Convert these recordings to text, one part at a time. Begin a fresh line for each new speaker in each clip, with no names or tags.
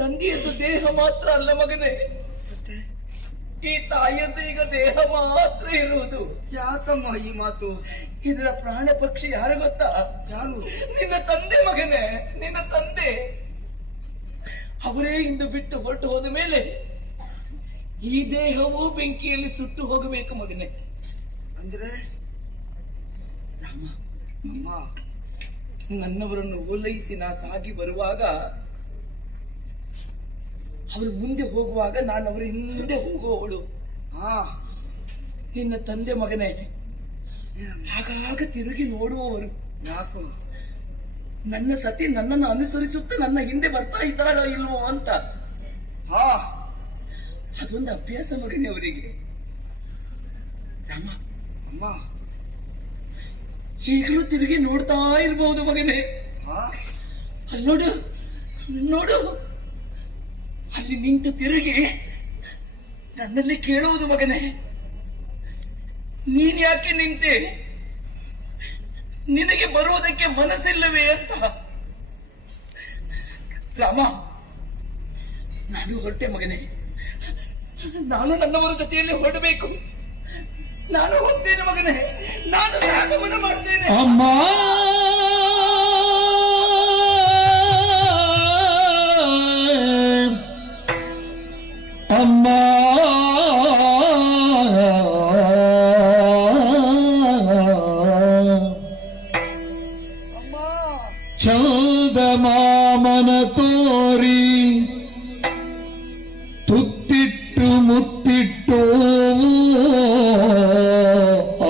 ನಿನ್ನ ತಂದೆಯದ್ದು ದೇಹ ಮಾತ್ರ ಅಲ್ಲ ಮಗನೇ. ಈ ತಾಯಿಯದ್ದು ಈಗ ದೇಹ ಮಾತ್ರ ಇರುವುದು.
ಯಾಕಮ್ಮ ಈ ಮಾತು?
ಇದರ ಪ್ರಾಣ ಪಕ್ಷಿ ಯಾರು ಗೊತ್ತಾ?
ಯಾರು?
ನಿನ್ನ ತಂದೆ ಮಗನೇ ನಿನ್ನ ತಂದೆ. ಅವರೇ ಇಂದು ಬಿಟ್ಟು ಹೊರಟು ಹೋದ ಮೇಲೆ ಈ ದೇಹವು ಬೆಂಕಿಯಲ್ಲಿ ಸುಟ್ಟು ಹೋಗಬೇಕು ಮಗನೇ.
ಅಂದ್ರೆ?
ರಾಮ
ಅಮ್ಮ
ನನ್ನವರನ್ನು ಓಲೈಸಿ ನಾ ಸಾಗಿ ಬರುವಾಗ ಅವರು ಮುಂದೆ ಹೋಗುವಾಗ ನಾನು ಅವರ ಹಿಂದೆ ಹೋಗುವವಳು.
ಆ
ನಿನ್ನ ತಂದೆ ಮಗನೇ? ಆಗಾಗ ತಿರುಗಿ ನೋಡುವವರು.
ಯಾಕೋ?
ನನ್ನ ಸತಿ ನನ್ನನ್ನು ಅನುಸರಿಸುತ್ತಾ ನನ್ನ ಹಿಂದೆ ಬರ್ತಾ ಇದ್ದಾಳೋ ಇಲ್ವೋ ಅಂತ.
ಹಾ.
ಅದೊಂದು ಅಭ್ಯಾಸ ಮಗನೇ ಅವರಿಗೆ. ರಾಮ
ಅಮ್ಮ.
ಈಗಲೂ ತಿರುಗಿ ನೋಡ್ತಾ ಇರ್ಬಹುದು ಮಗನೇ. ಅಲ್ಲಿ ನೋಡು. ನೋಡು. ಅಲ್ಲಿ ನಿಂತು ತಿರುಗಿ ನನ್ನಲ್ಲಿ ಕೇಳುವುದು ಮಗನೇ. ನೀನ್ ಯಾಕೆ ನಿಂತೆ? ನಿನಗೆ ಬರುವುದಕ್ಕೆ ಮನಸ್ಸಿಲ್ಲವೇ ಅಂತ. ರಾಮ, ನಾನು ಹೊರಟೆ ಮಗನೇ. ನಾನು ನನ್ನವರ ಜೊತೆಯಲ್ಲಿ ಹೊರಡಬೇಕು. ನಾನು ಹೋಗ್ತೇನೆ ಮಗನೇ. ನಾನು ಮಾಡ್ತೇನೆ.
ತೋರಿ ತುತ್ತಿಟ್ಟು ಮುತ್ತಿಟ್ಟು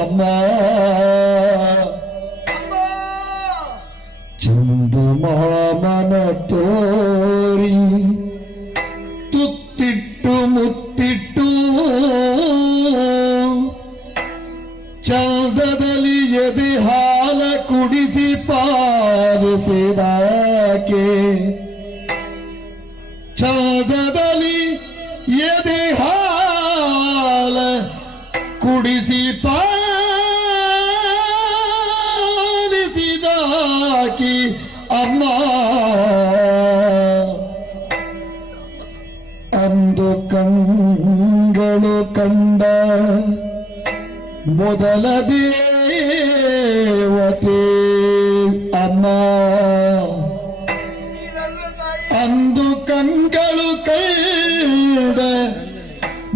ಅಮ್ಮ
ಅಮ್ಮ
ಚಂದು ಮಾಮನ ತೋರಿ ತುತ್ತಿಟ್ಟು ಮುತ್ತಿಟ್ಟು ಚಂದದಲ್ಲಿ ಎದೆ ಹಾಲ ಕುಡಿಸಿ ಪಾಲಿಸಿದಾಕೆ ಚಂದದಲ್ಲಿ ಎದೆ ಹಾಲ ಕುಡಿಸಿ ಪಾಲಿಸಿದಾಕಿ ಅಮ್ಮ. ಅಂದು ಕಂಗಳು ಕಂಡ ಮೊದಲ ದೇವತೆ ಅಮ್ಮ.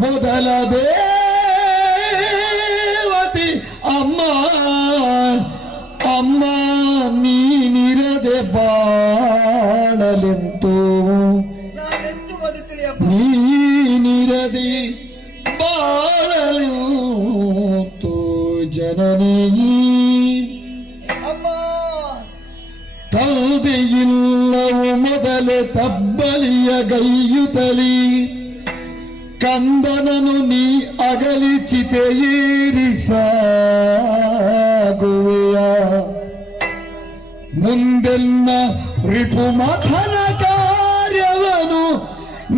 ಮೊದಲ ಅಗಲಿ ಚಿತೆಯೇರಿ ಸಾಗುವೆಯ ಮುಂದೆನ್ನ ರಿಪುಮಥನ ಕಾರ್ಯವನು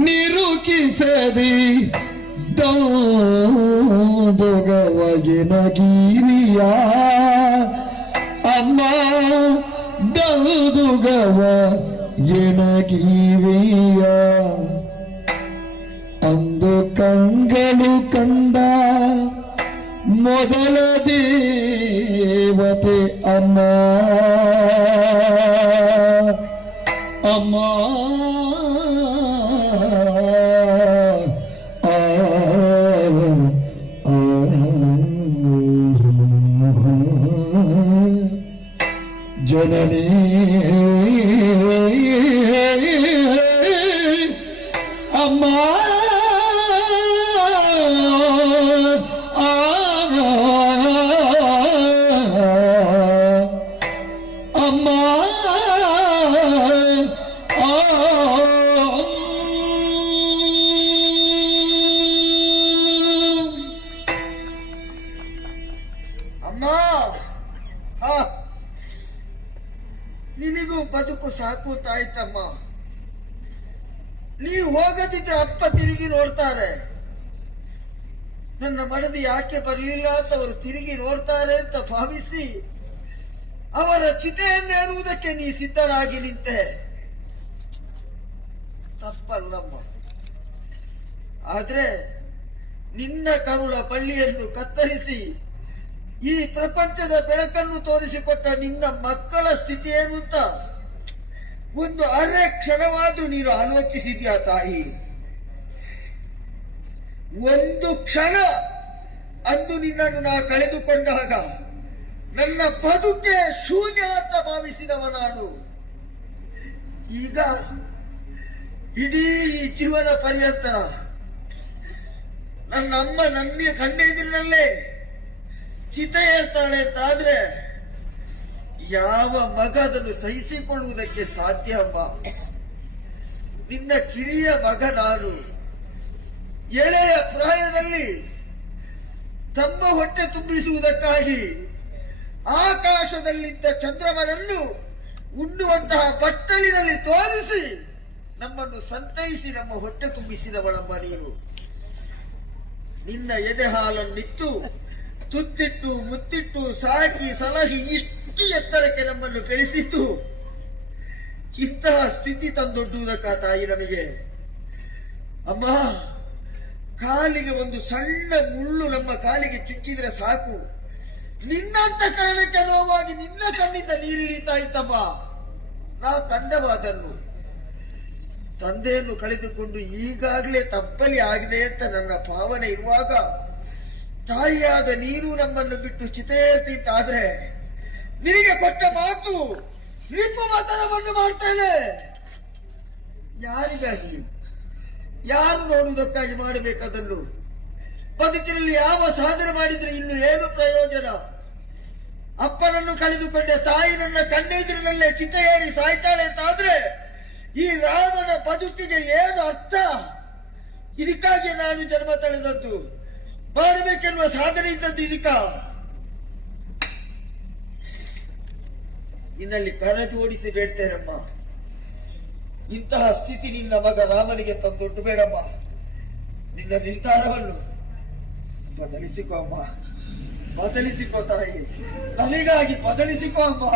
ನಿರುಕಿಸದಿ ದೌದುಗವಗಿನ ಗೀವಿಯ ಅಮ್ಮ ದೌದುಗವ ಎನಗೀವಿಯ
জননী ನಿನಗೂ ಸಾಕು ತಾಯಿ ತಮ್ಮ ನೀವು ಹೋಗದಿದ್ರೆ ಅಪ್ಪ ತಿರುಗಿ ನೋಡ್ತಾರೆ. ನನ್ನ ಮಡದಿ ಯಾಕೆ ಬರಲಿಲ್ಲ ಅಂತ ಅವರು ತಿರುಗಿ ನೋಡ್ತಾರೆ ಅಂತ ಭಾವಿಸಿ ಅವರ ಚಿತೆಯನ್ನೇರುವುದಕ್ಕೆ ನೀ ಸಿದ್ಧರಾಗಿ ನಿಂತೆ. ತಪ್ಪಲ್ಲಮ್ಮ. ಆದ್ರೆ ನಿನ್ನ ಕರುಳ ಪಳ್ಳಿಯನ್ನು ಕತ್ತರಿಸಿ ಈ ಪ್ರಪಂಚದ ಬೆಳಕನ್ನು ತೋರಿಸಿಕೊಟ್ಟ ನಿನ್ನ ಮಕ್ಕಳ ಸ್ಥಿತಿ ಏನು ಅಂತ ಒಂದು ಅರೆ ಕ್ಷಣವಾದ್ರೂ ನೀನು ಆಲೋಚಿಸಿದ್ಯಾ ತಾಯಿ? ಒಂದು ಕ್ಷಣ ಅಂದು ನಿನ್ನನ್ನು ನಾ ಕಳೆದುಕೊಂಡಾಗ ನನ್ನ ಬದುಕೆ ಶೂನ್ಯ ಅಂತ ಭಾವಿಸಿದವ ನಾನು. ಈಗ ಇಡೀ ಜೀವನ ಪರ್ಯಂತ ನನ್ನ ಅಮ್ಮ ನನ್ನ ಕಣ್ಣೆದಿರಲ್ಲೇ ಚಿತೆ ಹೇಳ್ತಾಳೆ ಅಂತಾದ್ರೆ ಯಾವ ಮಗ ಅದನ್ನು ಸಹಿಸಿಕೊಳ್ಳುವುದಕ್ಕೆ ಸಾಧ್ಯ ಅಮ್ಮ? ನಿನ್ನ ಕಿರಿಯ ಮಗ ನಾನು. ಎಳೆಯ ಪ್ರಾಯದಲ್ಲಿ ತಮ್ಮ ಹೊಟ್ಟೆ ತುಂಬಿಸುವುದಕ್ಕಾಗಿ ಆಕಾಶದಲ್ಲಿದ್ದ ಚಂದ್ರಮನನ್ನು ಉಣ್ಣುವಂತಹ ಬಟ್ಟಲಿನಲ್ಲಿ ತೋರಿಸಿ ನಮ್ಮನ್ನು ಸಂತೈಸಿ, ನಮ್ಮ ಹೊಟ್ಟೆ ತುಂಬಿಸಿದವಳಮ್ಮ ನೀನು. ನಿನ್ನ ಎದೆ ಹಾಲನ್ನಿತ್ತು ತುತ್ತಿಟ್ಟು, ಮುತ್ತಿಟ್ಟು, ಸಾಕಿ, ಸಲಹಿ ಇಷ್ಟು ಎತ್ತರಕ್ಕೆ ನಮ್ಮನ್ನು ಕಳಿಸಿತ್ತು. ಇಂತಹ ಸ್ಥಿತಿ ತಂದೊಡ್ಡುವುದಕ್ಕ ತಾಯಿ ನಮಗೆ. ಅಮ್ಮ, ಕಾಲಿಗೆ ಒಂದು ಸಣ್ಣ ಮುಳ್ಳು ನಮ್ಮ ಕಾಲಿಗೆ ಚುಚ್ಚಿದ್ರೆ ಸಾಕು. ನಿನ್ನಂತ ಕಾರಣಕ್ಕೆ ನೋವಾಗಿ ನಿನ್ನ ಕಣ್ಣಿಂದ ನೀರಿಳಿತಾ ಇತ್ತಮ್ಮ. ನಾ ತಂಡವಾದನ್ನು ತಂದೆಯನ್ನು ಕಳೆದುಕೊಂಡು ಈಗಾಗಲೇ ತಪ್ಪಲಿ ಆಗಿದೆ ಅಂತ ನನ್ನ ಭಾವನೆ ಇರುವಾಗ, ತಾಯಿಯಾದ ನೀರು ನಮ್ಮನ್ನು ಬಿಟ್ಟು ಚಿತೆಯಂತಾದ್ರೆ ನಿನಗೆ ಕೊಟ್ಟ ಮಾತು ರಿಪುಮತನವನ್ನು ಮಾಡ್ತೇನೆ. ಯಾರಿಗಾಗಿ? ಯಾರು ನೋಡುವುದಕ್ಕಾಗಿ ಮಾಡಬೇಕದನ್ನು ಬದುಕಿನಲ್ಲಿ ಯಾವ ಸಾಧನೆ ಮಾಡಿದ್ರೆ ಇನ್ನು ಏನು ಪ್ರಯೋಜನ? ಅಪ್ಪನನ್ನು ಕಳೆದುಕೊಂಡೆ ತಾಯಿ ನನ್ನ ಕಣ್ಣೆದುರಿನಲ್ಲೇ ಚಿತೆಯೇರಿ ಸಾಯ್ತಾಳೆ ಅಂತಾದ್ರೆ ಈ ರಾಮನ ಬದುಕಿಗೆ ಏನು ಅರ್ಥ? ಇದಕ್ಕಾಗಿ ನಾನು ಜನ್ಮ ತಳೆದದ್ದು. ಮಾಡಬೇಕೆನ್ನುವ ಸಾಧನೆ ಇದ್ದದ್ದು ಇದಕ್ಕ. ಇನ್ನಲ್ಲಿ ಕರ ಜೋಡಿಸಿ ಬೇಡ್ತೇನಮ್ಮ. ಇಂತಹ ಸ್ಥಿತಿ ನಿನ್ನ ಮಗ ರಾಮನಿಗೆ ತಂದೊಡ್ಡು ಬೇಡಮ್ಮ. ನಿನ್ನ ನಿರ್ಧಾರವನ್ನು ಬದಲಿಸಿಕೋ ಅಮ್ಮ. ಬದಲಿಸಿಕೋ ತಾಯಿ. ತಲೆಗಾಗಿ ಬದಲಿಸಿಕೋ ಅಮ್ಮ.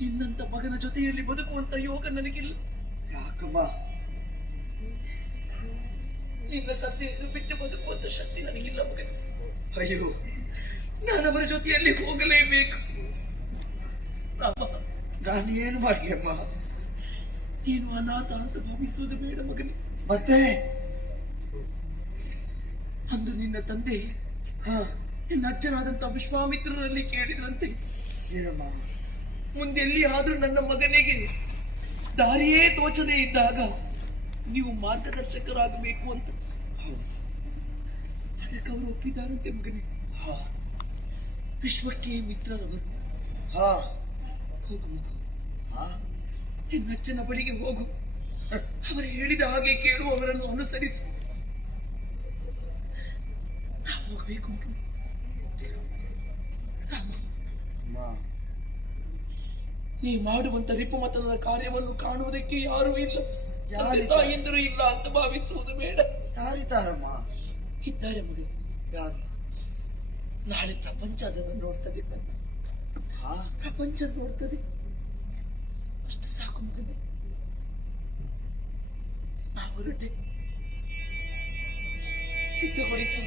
ನಿನ್ನಂತ ಮಗನ ಜೊತೆಯಲ್ಲಿ ಬದುಕುವಂತ ಯೋಗ ನನಗಿಲ್ಲ.
ಯಾಕಮ್ಮ?
ನಿನ್ನ ತಂದೆಯನ್ನು ಬಿಟ್ಟು ಬದುಕುವಂತ ಶಕ್ತಿ ನನಗಿಲ್ಲ ಮಗನೇ.
ಅಯ್ಯೋ.
ನಾನು ಅವರ ಜೊತೆಯಲ್ಲಿ ಹೋಗಲೇಬೇಕು.
ನಾನು ಏನು ಮಾಡ್ಲಿಯಮ್ಮ
ನೀನು ಅನಾಥ ಅಂತ ಭಾವಿಸುವುದು ಬೇಡ ಮಗನೇ.
ಮತ್ತೆ?
ಅಂದು ನಿನ್ನ ತಂದೆ
ಹಾ.
ನಿನ್ನ ಅಜ್ಜನಾದಂತ ವಿಶ್ವಾಮಿತ್ರರಲ್ಲಿ ಕೇಳಿದ್ರಂತೆ. ಮುಂದೆ ಎಲ್ಲಿ ಆದ್ರೂ ನನ್ನ ಮಗನಿಗೆ ದಾರಿಯೇ ತೋಚದೇ ಇದ್ದಾಗ ನೀವು ಮಾರ್ಗದರ್ಶಕರಾಗಬೇಕು ಅಂತ. ಅದಕ್ಕೆ ಅವರು ಒಪ್ಪಿದ್ದಾರಂತೆ ಮಗನೇ.
ಹಾ.
ವಿಶ್ವಕ್ಕೆ ಮಿತ್ರರವರು.
ಹಾ.
ಹೋಗು ಮಗು.
ಹಾ.
ಬಳಿಗೆ ಹೋಗು. ಅವರು ಹೇಳಿದ ಹಾಗೆ ಕೇಳು ಅವರನ್ನು ಅನುಸರಿಸು. ನಾವು ಹೋಗಬೇಕು
ಅಮ್ಮ.
ನೀ ಮಾಡುವಂತ ರಿಪುಮತನದ ಕಾರ್ಯವನ್ನು ಕಾಣುವುದಕ್ಕೆ ಯಾರೂ ಇಲ್ಲ. ತಾಯಂದಿರು ಇಲ್ಲ ಅಂತ ಭಾವಿಸುವುದು ಬೇಡ.
ಯಾರಿದ್ದಾರಮ್ಮ?
ಇದ್ದಾರೆ ಮಗು.
ಯಾರು?
ನಾಳೆ ಪ್ರಪಂಚ ಅದನ್ನು ನೋಡ್ತದೆ ಪ್ರಪಂಚ ನೋಡ್ತದೆ. ಅಷ್ಟು ಸಾಕು ಮಗನೇ ನಾವು ಹೊರಟೆ. ಸಿದ್ಧಗೊಳಿಸು.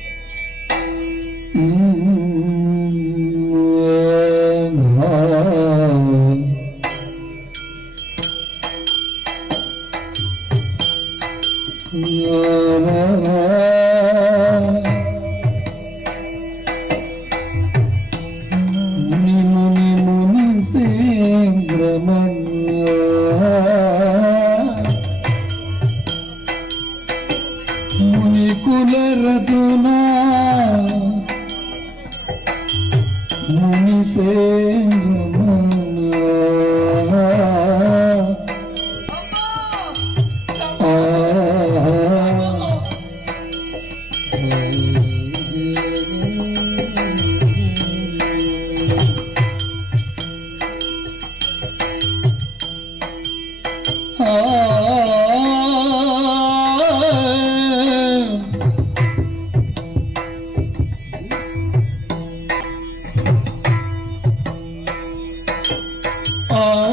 Oh.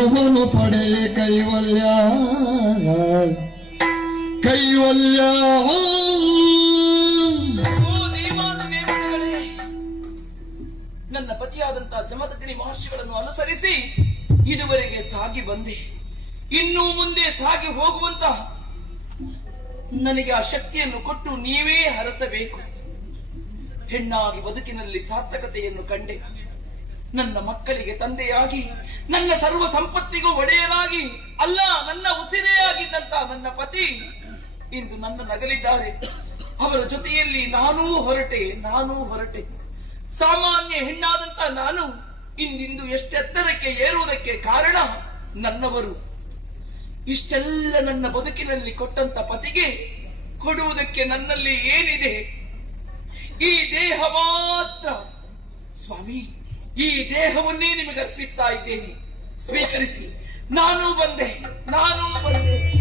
ತನುವನು ಪಡೆಯ ಕೈವಲ್ಯ. ಕೈವಲ್ಯ.
ನನ್ನ ಪತಿಯಾದಂತಹ ಜಮದಗ್ನಿ ಮಹರ್ಷಿಗಳನ್ನು ಅನುಸರಿಸಿ ಇದುವರೆಗೆ ಸಾಗಿ ಬಂದೆ. ಇನ್ನು ಮುಂದೆ ಸಾಗಿ ಹೋಗುವಂತ ನನಗೆ ಆ ಶಕ್ತಿಯನ್ನು ಕೊಟ್ಟು ನೀವೇ ಹರಸಬೇಕು. ಹೆಣ್ಣಾಗಿ ಬದುಕಿನಲ್ಲಿ ಸಾರ್ಥಕತೆಯನ್ನು ಕಂಡೆ. ನನ್ನ ಮಕ್ಕಳಿಗೆ ತಂದೆಯಾಗಿ, ನನ್ನ ಸರ್ವ ಸಂಪತ್ತಿಗೂ ಒಡೆಯರಾಗಿ, ಅಲ್ಲ, ನನ್ನ ಉಸಿರೇ ಆಗಿದ್ದಂತ ನನ್ನ ಪತಿ ಇಂದು ನನ್ನ ನಗಲಿದ್ದಾರೆ. ಅವರ ಜೊತೆಯಲ್ಲಿ ನಾನೂ ಹೊರಟೆ ನಾನೂ ಹೊರಟೆ. ಸಾಮಾನ್ಯ ಹೆಣ್ಣಾದಂತ ನಾನು ಇಂದಿಂದು ಎಷ್ಟೆತ್ತರಕ್ಕೆ ಏರುವುದಕ್ಕೆ ಕಾರಣ ನನ್ನವರು. ಇಷ್ಟೆಲ್ಲ ನನ್ನ ಬದುಕಿನಲ್ಲಿ ಕೊಟ್ಟಂತ ಪತಿಗೆ ಕೊಡುವುದಕ್ಕೆ ನನ್ನಲ್ಲಿ ಏನಿದೆ? ಈ ದೇಹ ಮಾತ್ರ. ಸ್ವಾಮಿ ಈ ದೇಹವನ್ನೇ ನಿಮಗೆ ಅರ್ಪಿಸ್ತಾ ಇದ್ದೇನೆ. ಸ್ವೀಕರಿಸಿ. ನಾನು ಬಂದೆ. ನಾನು ಬಂದೆ.